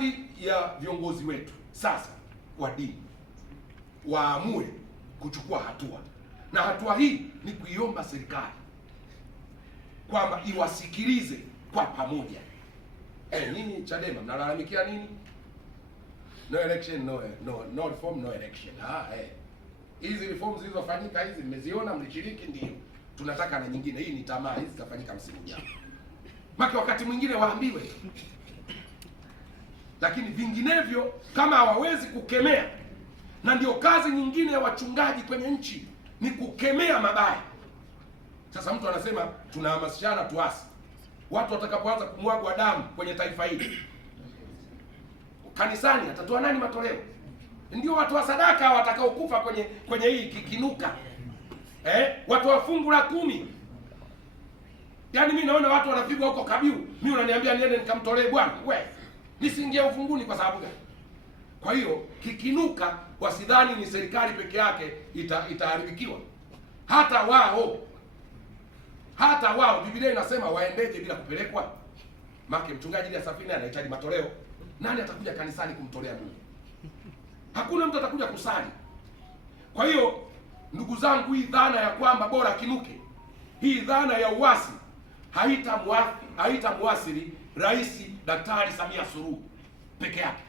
baadhi ya viongozi wetu sasa wa dini waamue kuchukua hatua, na hatua hii ni kuiomba serikali kwamba iwasikilize kwa pamoja. Nini Chadema mnalalamikia nini? No election, no reform, no election. Hizi reforms zilizofanyika hizi mmeziona, mlishiriki, ndio. Tunataka na nyingine. Hii ni tamaa, hizi zitafanyika msimu ujao. Maki wakati mwingine waambiwe. Lakini vinginevyo kama hawawezi kukemea, na ndio kazi nyingine ya wachungaji kwenye nchi ni kukemea mabaya. Sasa mtu anasema tunahamasishana tuasi. Watu watakapoanza kumwagwa damu kwenye taifa hili, kanisani atatoa nani matoleo? Ndio watu wa sadaka watakaokufa kwenye hii kikinuka. Watu wa fungu la 10. Yaani mimi naona watu wanapigwa huko Kabiu, mimi unaniambia niende nikamtolee Bwana. Wewe nisiingie ufunguni kwa sababu gani? Kwa hiyo kikinuka, wasidhani ni serikali peke yake itaharibikiwa. Hata wao Biblia inasema waendeje bila kupelekwa? Make mchungaji ile safina anahitaji matoleo. Nani atakuja kanisani kumtolea Mungu? Hakuna mtu atakuja kusali. Kwa hiyo ndugu zangu, hii dhana ya kwamba bora kinuke, hii dhana ya uasi haitamwathiri Rais Daktari Samia Suluhu peke yake.